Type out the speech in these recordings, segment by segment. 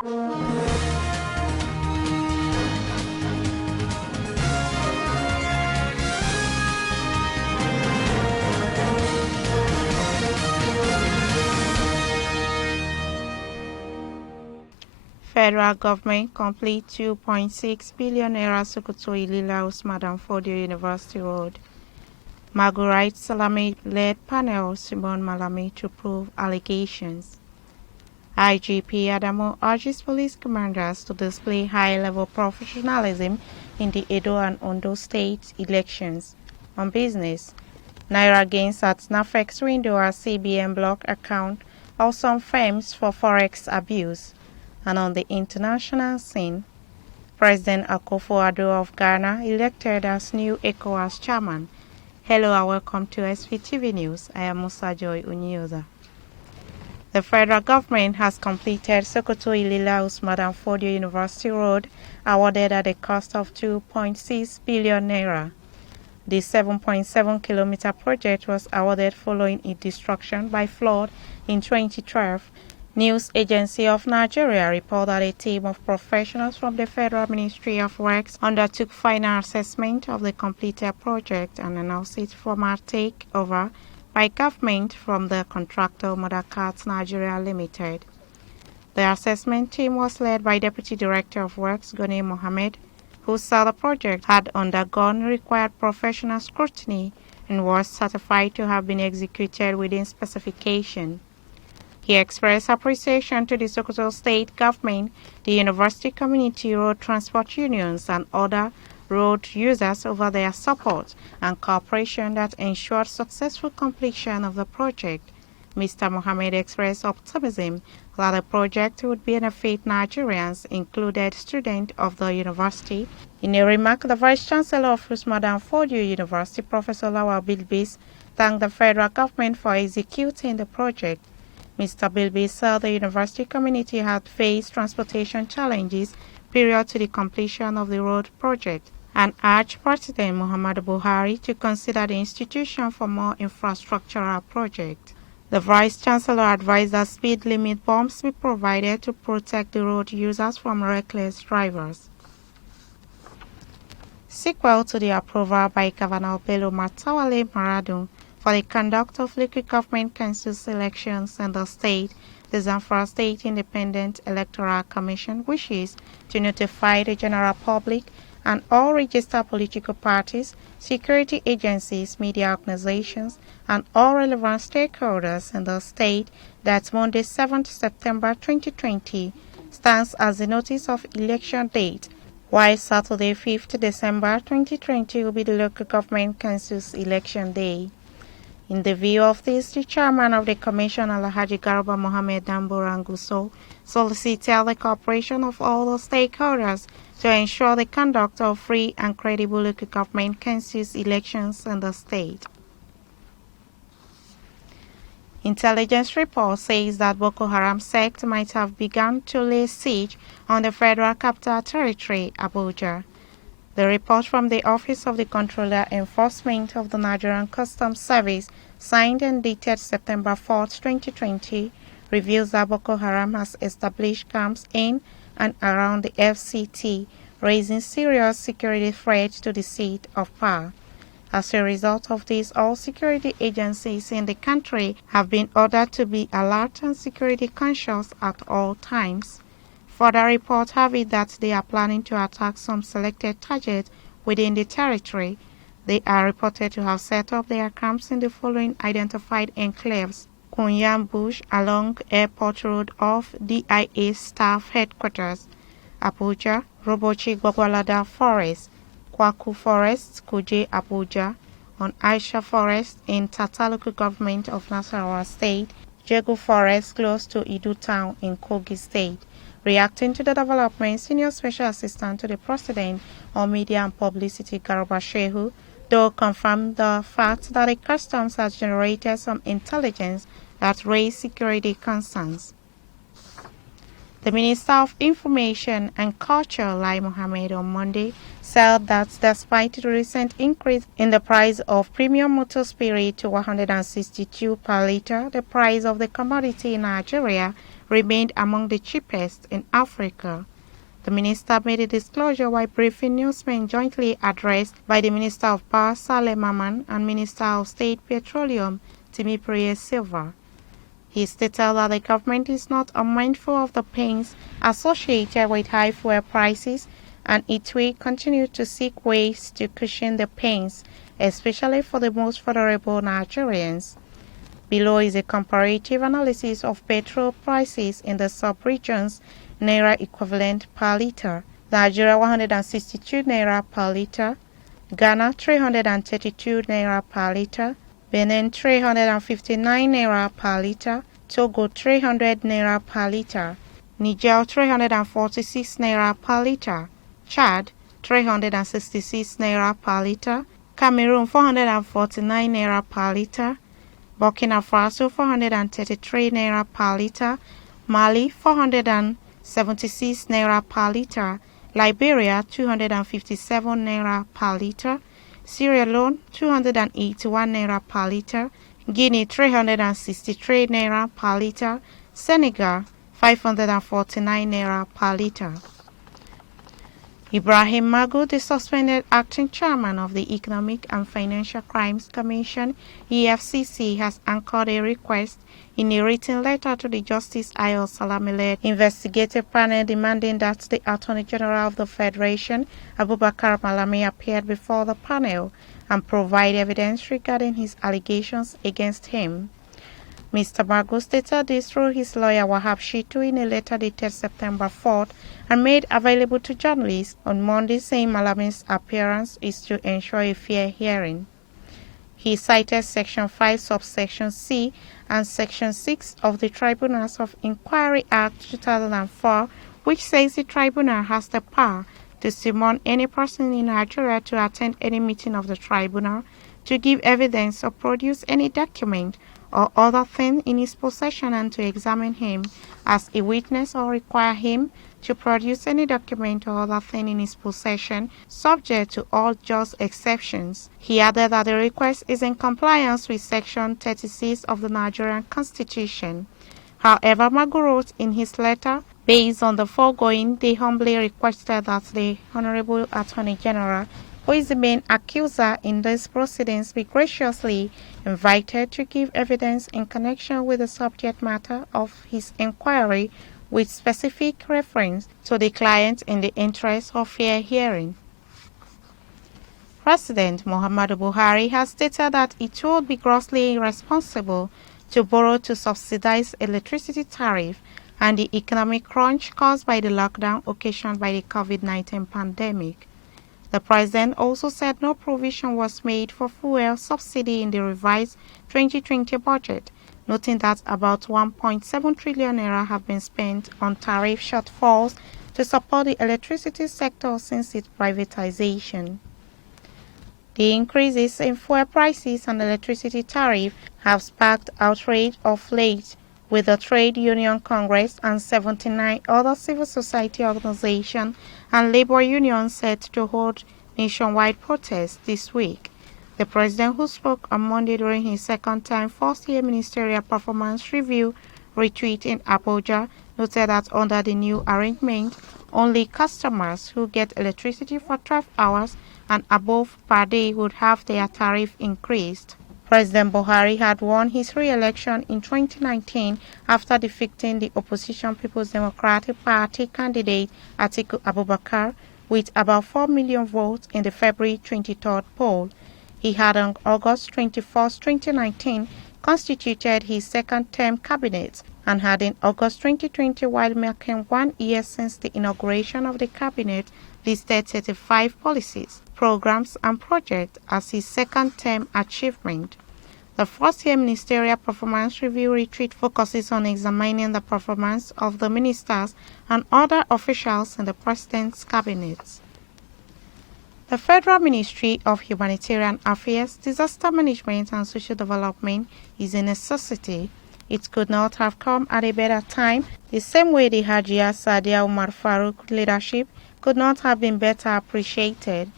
Federal government complete 2.6 billion naira Sokoto Ilila Usman Fodio University Road. Marguerite Salame led panel Simon Malami to prove allegations. IGP Adamo urges police commanders to display high-level professionalism in the Edo and Ondo state elections. On business, Naira gains at NAFEX window as CBN block account of some firms for forex abuse. And on the international scene, President Akufo-Addo of Ghana elected as new ECOWAS chairman. Hello and welcome to Svtv News. I am Musa Joy Unyoza. The federal government has completed Sokoto Ilila Usman Fodio University Road, awarded at a cost of 2.6 billion naira. The 7.7-kilometer project was awarded following its destruction by flood in 2012. News Agency of Nigeria reported that a team of professionals from the Federal Ministry of Works undertook final assessment of the completed project and announced its formal takeover by government from the contractor Mother Carts Nigeria Limited. The assessment team was led by Deputy Director of Works Goni Mohammed, who said the project had undergone required professional scrutiny and was certified to have been executed within specification. He expressed appreciation to the Sokoto State Government, the university community, road transport unions, and other road users over their support and cooperation that ensured successful completion of the project. Mr. Mohammed expressed optimism that the project would benefit Nigerians, included students of the university. In a remark, the Vice Chancellor of Usman Fodio University, Professor Lawal Bilbis, thanked the federal government for executing the project. Mr. Bilbis said the university community had faced transportation challenges prior to the completion of the road project and urged President Muhammadu Buhari to consider the institution for more infrastructural projects. The Vice-Chancellor advised that speed limit bumps be provided to protect the road users from reckless drivers. Sequel to the approval by Governor Bello Matawalle Maradun for the conduct of local government councils elections in the state, the ZAMFARA State Independent Electoral Commission wishes to notify the general public and all registered political parties, security agencies, media organizations, and all relevant stakeholders in the state that Monday, 7th September 2020 stands as the notice of election date, while Saturday, 5th December 2020 will be the local government council's election day. In the view of this, the chairman of the commission, Alhaji Garba Mohammed Damboranguso, solicited the cooperation of all the stakeholders to ensure the conduct of free and credible local government councils elections in the state. Intelligence report says that Boko Haram sect might have begun to lay siege on the Federal Capital Territory, Abuja. The report from the Office of the Controller Enforcement of the Nigerian Customs Service, signed and dated September 4, 2020, reveals that Boko Haram has established camps in and around the FCT, raising serious security threats to the seat of power. As a result of this, all security agencies in the country have been ordered to be alert and security conscious at all times. Further reports have it that they are planning to attack some selected targets within the territory. They are reported to have set up their camps in the following identified enclaves: Kunyam Bush along Airport Road off DIA Staff Headquarters, Abuja, Robochi Gwagwalada Forest, Kwaku Forest, Kuje, Abuja, on Aisha Forest in Tata Local Government of Nasarawa State, Jegu Forest close to Idu Town in Kogi State. Reacting to the development, Senior Special Assistant to the President on Media and Publicity, Garba Shehu, though confirmed the fact that the customs has generated some intelligence that raised security concerns. The Minister of Information and Culture, Lai Mohammed, on Monday said that despite the recent increase in the price of premium motor spirit to 162 per litre, the price of the commodity in Nigeria remained among the cheapest in Africa. The minister made a disclosure while briefing newsmen jointly addressed by the Minister of Power, Saleh Maman, and Minister of State Petroleum, Timothy Silva. He stated that the government is not unmindful of the pains associated with high fuel prices, and it will continue to seek ways to cushion the pains, especially for the most vulnerable Nigerians. Below is a comparative analysis of petrol prices in the sub-regions Naira equivalent per litre. Nigeria 162 Naira per litre, Ghana 332 Naira per litre, Benin 359 Naira per litre, Togo 300 Naira per litre, Niger 346 Naira per litre, Chad 366 Naira per litre, Cameroon 449 Naira per litre, Burkina Faso 433 Naira per litre, Mali 476 Naira per litre, Liberia 257 Naira per litre, Sierra Leone 281 Naira per litre, Guinea 363 Naira per litre, Senegal 549 Naira per litre. Ibrahim Magu, the suspended acting chairman of the Economic and Financial Crimes Commission, EFCC, has anchored a request in a written letter to the Justice Ayo Salami-led investigative panel demanding that the Attorney General of the Federation, Abubakar Malami, appear before the panel and provide evidence regarding his allegations against him. Mr. Magu stated this through his lawyer Wahab Shitu in a letter dated September 4th and made available to journalists on Monday, saying Malami's appearance is to ensure a fair hearing. He cited Section 5, Subsection C and Section 6 of the Tribunals of Inquiry Act 2004, which says the tribunal has the power to summon any person in Nigeria to attend any meeting of the tribunal, to give evidence or produce any document or other thing in his possession, and to examine him as a witness or require him to produce any document or other thing in his possession, subject to all just exceptions. He added that the request is in compliance with Section 36 of the Nigerian Constitution. However, Magu wrote in his letter, based on the foregoing, they humbly requested that the Honorable Attorney General, who is the main accuser in these proceedings, be graciously invited to give evidence in connection with the subject matter of his inquiry, with specific reference to the client in the interest of fair hearing. President Muhammadu Buhari has stated that it would be grossly irresponsible to borrow to subsidize electricity tariff and the economic crunch caused by the lockdown occasioned by the COVID-19 pandemic. The president also said no provision was made for fuel subsidy in the revised 2020 budget, noting that about 1.7 trillion naira have been spent on tariff shortfalls to support the electricity sector since its privatization. The increases in fuel prices and electricity tariff have sparked outrage of late, with the Trade Union Congress and 79 other civil society organizations and labor unions set to hold nationwide protests this week. The president, who spoke on Monday during his second-time first-year ministerial performance review retreat in Abuja, noted that under the new arrangement, only customers who get electricity for 12 hours and above per day would have their tariff increased. President Buhari had won his re-election in 2019 after defeating the opposition People's Democratic Party candidate Atiku Abubakar with about 4 million votes in the February 23rd poll. He had on August 21, 2019, constituted his second-term cabinet and had in August 2020, while marking 1 year since the inauguration of the cabinet, listed 35 policies, programs and projects as his second-term achievement. The first-year ministerial performance review retreat focuses on examining the performance of the ministers and other officials in the president's cabinet. The Federal Ministry of Humanitarian Affairs, Disaster Management and Social Development is a necessity It could not have come at a better time, the same way the Hajia Sadia Umar Farouk leadership could not have been better appreciated.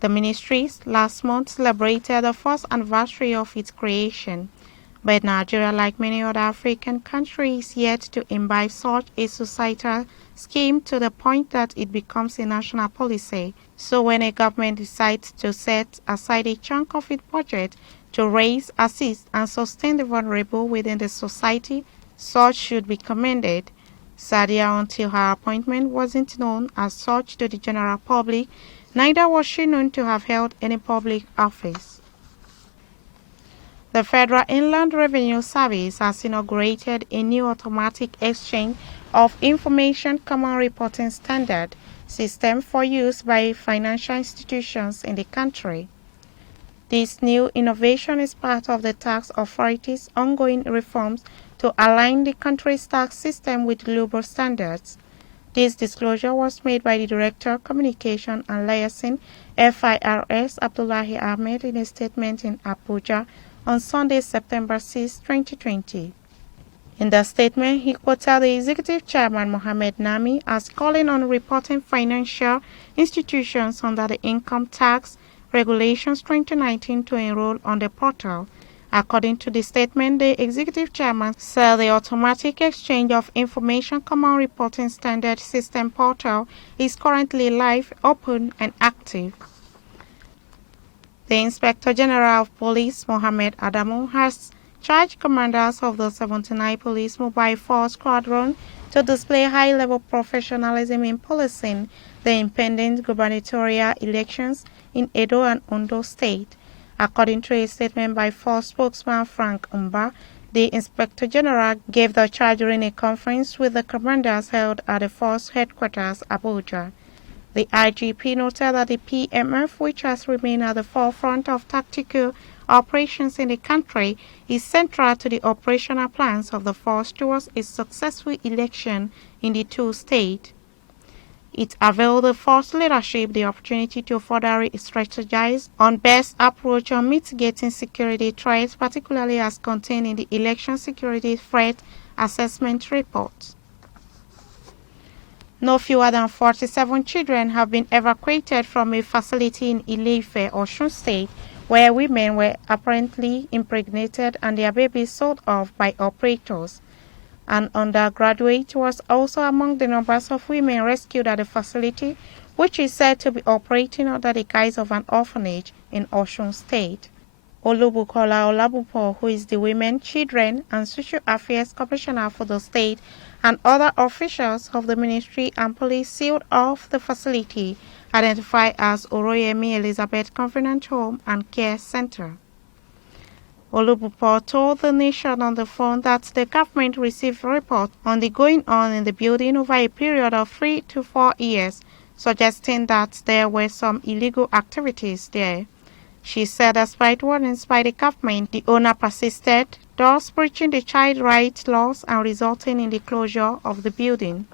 The ministries last month celebrated the first anniversary of its creation, but Nigeria, like many other African countries, is yet to imbibe such a societal scheme to the point that it becomes a national policy. So when a government decides to set aside a chunk of its budget to raise, assist, and sustain the vulnerable within the society, such should be commended. Sadia, until her appointment, wasn't known as such to the general public, neither was she known to have held any public office. The Federal Inland Revenue Service has inaugurated a new automatic exchange of information common reporting standard system for use by financial institutions in the country. This new innovation is part of the tax authority's ongoing reforms to align the country's tax system with global standards. This disclosure was made by the Director of Communication and Liaison, FIRS, Abdullahi Ahmed, in a statement in Abuja on Sunday, September 6, 2020. In the statement, he quoted the Executive Chairman, Mohammed Nami, as calling on reporting financial institutions under the Income Tax Regulations 2019 to enroll on the portal. According to the statement, the Executive Chairman said the Automatic Exchange of Information Common Reporting Standard System portal is currently live, open, and active. The Inspector General of Police, Mohammed Adamu, has charged commanders of the 79 Police Mobile Force Squadron to display high-level professionalism in policing the impending gubernatorial elections in Edo and Ondo State. According to a statement by Force spokesman Frank Umba, the Inspector General gave the charge during a conference with the commanders held at the Force headquarters, Abuja. The IGP noted that the PMF, which has remained at the forefront of tactical operations in the country, is central to the operational plans of the force towards a successful election in the two states. It availed the force leadership the opportunity to further strategize on best approach on mitigating security threats, particularly as contained in the Election Security Threat Assessment Report. No fewer than 47 children have been evacuated from a facility in Ile-Ife, Osun State, where women were apparently impregnated and their babies sold off by operators. An undergraduate was also among the numbers of women rescued at the facility, which is said to be operating under the guise of an orphanage in Osun State. Olubukola Olabupo, who is the Women, Children and Social Affairs Commissioner for the state, and other officials of the ministry and police sealed off the facility, identified as Oroyemi Elizabeth Convenant Home and Care Center. Olubupo told the nation on the phone that the government received reports on the going-on in the building over a period of 3 to 4 years, suggesting that there were some illegal activities there. She said despite warnings by the government, the owner persisted, thus breaching the child rights laws and resulting in the closure of the building.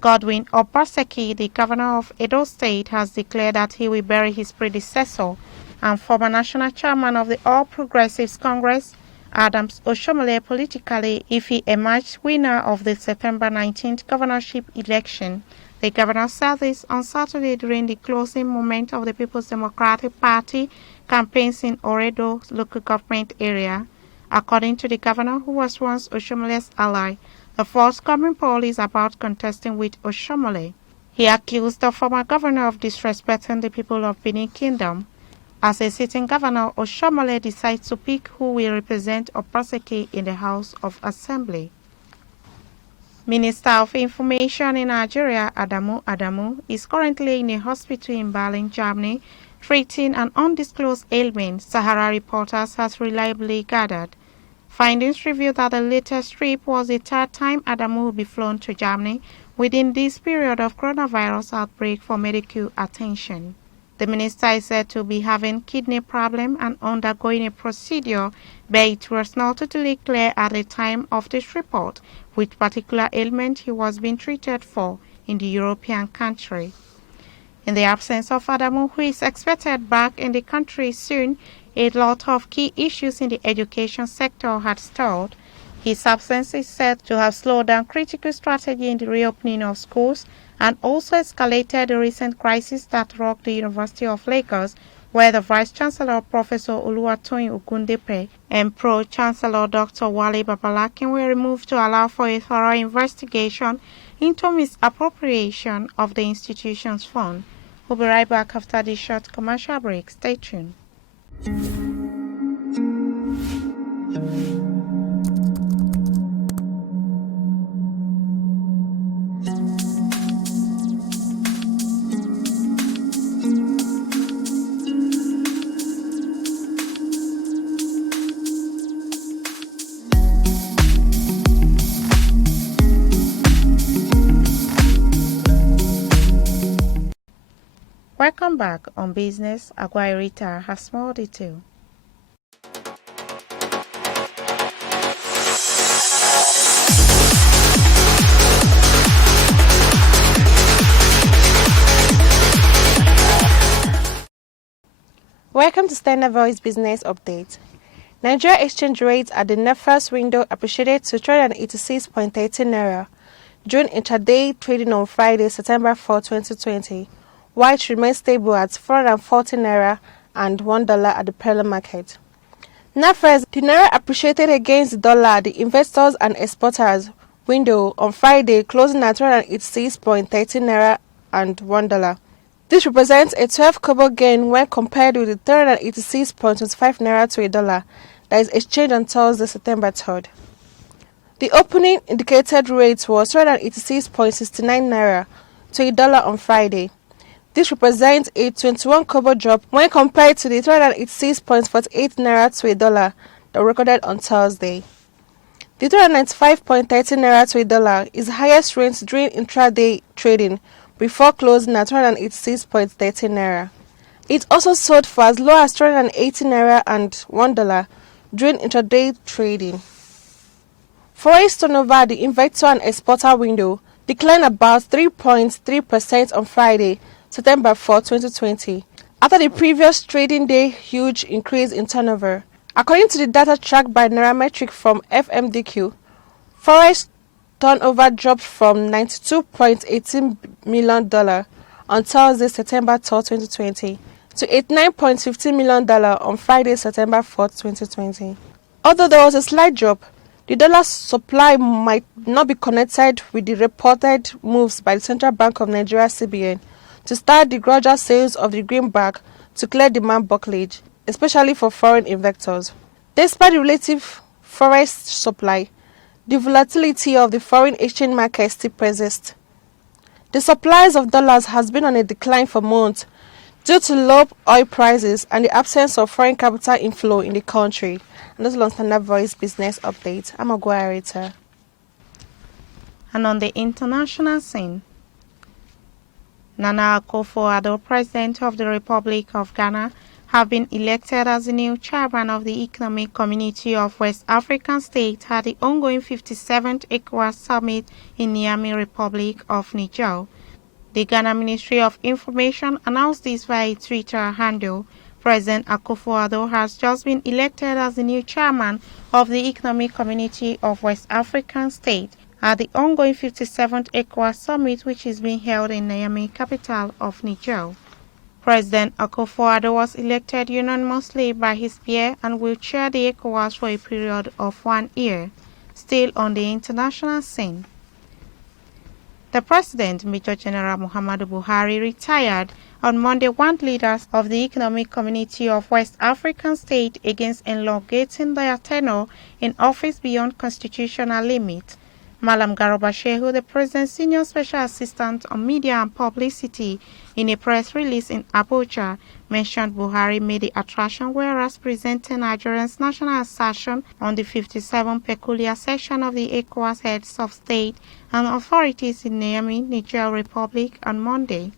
Godwin Obaseki, the governor of Edo State, has declared that he will bury his predecessor and former national chairman of the All Progressives Congress, Adams Oshomole, politically if he emerged winner of the September 19th governorship election. The governor said this on Saturday during the closing moment of the People's Democratic Party campaigns in Oredo local government area. According to the governor, who was once Oshomole's ally, the forthcoming poll is about contesting with Oshomole. He accused the former governor of disrespecting the people of Benin Kingdom. As a sitting governor, Oshomole decides to pick who will represent Obaseki in the House of Assembly. Minister of Information in Nigeria, Adamu, is currently in a hospital in Berlin, Germany, treating an undisclosed ailment, Sahara Reporters has reliably gathered. Findings reveal that the latest trip was the third time Adamu will be flown to Germany within this period of coronavirus outbreak for medical attention. The minister is said to be having kidney problem and undergoing a procedure, but it was not totally clear at the time of this report which particular ailment he was being treated for in the European country. In the absence of Adamu, who is expected back in the country soon, a lot of key issues in the education sector had stalled. His absence is said to have slowed down critical strategy in the reopening of schools and also escalated the recent crisis that rocked the University of Lagos, where the Vice-Chancellor Professor Oluwatoyin Ogundepe and Pro-Chancellor Dr. Wale Babalakin were removed to allow for a thorough investigation into misappropriation of the institution's fund. We'll be right back after this short commercial break. Stay tuned. Welcome back on Business. Aguirita has more detail. Welcome to Standard Voice Business Update. Nigeria exchange rate at the first window appreciated to 386.13 naira during intraday trading on Friday, September 4, 2020, while it remained stable at 440 naira and $1 at the parallel market. First, the naira appreciated against the dollar at the investors and exporters window on Friday, closing at 386.13 naira and $1. This represents a 12 kobo gain when compared with the 386.25 naira to a dollar that is exchanged on Thursday, September 3rd. The opening indicated rate was 386.69 naira to a dollar on Friday. This represents a 21 kobo drop when compared to the 386.48 naira to a dollar that recorded on Thursday. The 395.13 naira to a dollar is the highest range during intraday trading before closing at 286.13 naira. It also sold for as low as 280 naira and $1 during intraday trading. Forex turnover at the investor and exporter window declined about 3.3% on Friday, September 4, 2020, after the previous trading day huge increase in turnover. According to the data tracked by Nairametrics from FMDQ, forex turnover dropped from $92.18 million on Thursday, September 3, 2020, to $89.15 million on Friday, September 4, 2020. Although there was a slight drop, the dollar's supply might not be connected with the reported moves by the Central Bank of Nigeria (CBN) to start the gradual sales of the greenback to clear demand blockage, especially for foreign investors. Despite the relative forex supply, the volatility of the foreign exchange market still persists. The supplies of dollars has been on a decline for months due to low oil prices and the absence of foreign capital inflow in the country. And this is on Standard Voice Business Update. I'm Aguirita. And on the international scene, Nana Akufo-Addo, President of the Republic of Ghana, have been elected as the new chairman of the Economic Community of West African States at the ongoing 57th ECOWAS Summit in Niamey, Republic of Niger. The Ghana Ministry of Information announced this via its Twitter handle. President Akufo-Addo has just been elected as the new chairman of the Economic Community of West African States at the ongoing 57th ECOWAS Summit, which is being held in Niamey, capital of Niger. President Akufo-Addo was elected unanimously by his peer and will chair the ECOWAS for a period of 1 year. Still on the international scene, the President, Major General Muhammadu Buhari, retired on Monday, warned leaders of the Economic Community of West African States against elongating their tenure in office beyond constitutional limits. Malam Garba Shehu, the President's Senior Special Assistant on Media and Publicity, in a press release in Abuja, mentioned Buhari made the attraction whereas presenting Nigeria's national assertion on the 57th peculiar session of the ECOWAS heads of state and authorities in Niamey, Niger Republic on Monday.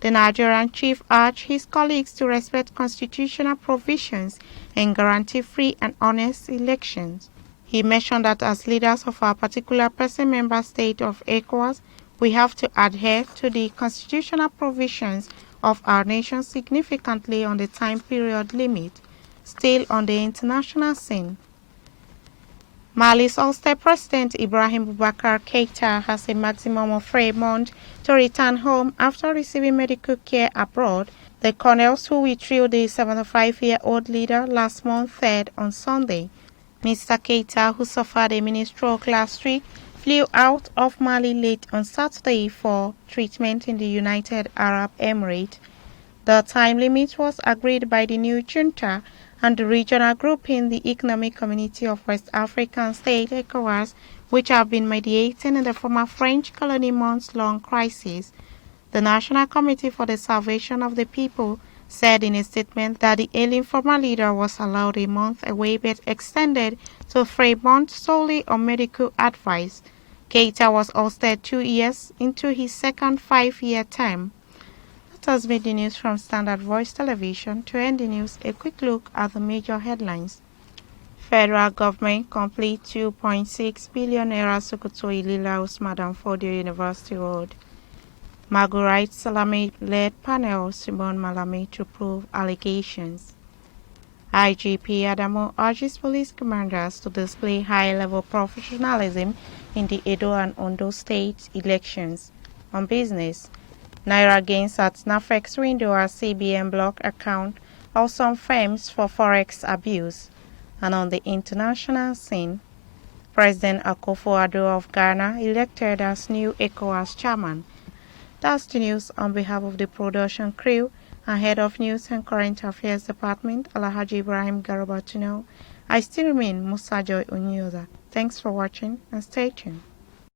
The Nigerian chief urged his colleagues to respect constitutional provisions and guarantee free and honest elections. He mentioned that as leaders of our particular present member state of ECOWAS, we have to adhere to the constitutional provisions of our nation significantly on the time period limit. Still on the international scene, Mali's ousted President Ibrahim Boubacar Keïta has a maximum of 3 months to return home after receiving medical care abroad. The colonels who withdrew the 75-year-old leader last month said on Sunday. Mr. Keïta, who suffered a mini stroke last week, flew out of Mali late on Saturday for treatment in the United Arab Emirates. The time limit was agreed by the new junta and the regional group in the Economic Community of West African States, ECOWAS, which have been mediating in the former French colony months-long crisis. The National Committee for the Salvation of the People said in a statement that the ailing former leader was allowed a month away but extended to 3 months solely on medical advice. Keïta was ousted 2 years into his second 5-year term. That has been the news from Standard Voice Television. To end the news, a quick look at the major headlines. Federal government complete 2.6 billion naira Sokoto Ilila Usman Fodio University Road. Marguerite Salame led panel Simon Malame to prove allegations. IGP Adamo urges police commanders to display high-level professionalism in the Edo and Ondo state elections. On business, Naira gains at NAFEX window as CBN block account of some firms for forex abuse. And on the international scene, President Akufo-Addo of Ghana elected as new ECOWAS chairman. That's the news on behalf of the production crew and Head of News and Current Affairs Department, Alhaji Ibrahim Garabatuno. I still remain Musa Joy Onyoza. Thanks for watching and stay tuned.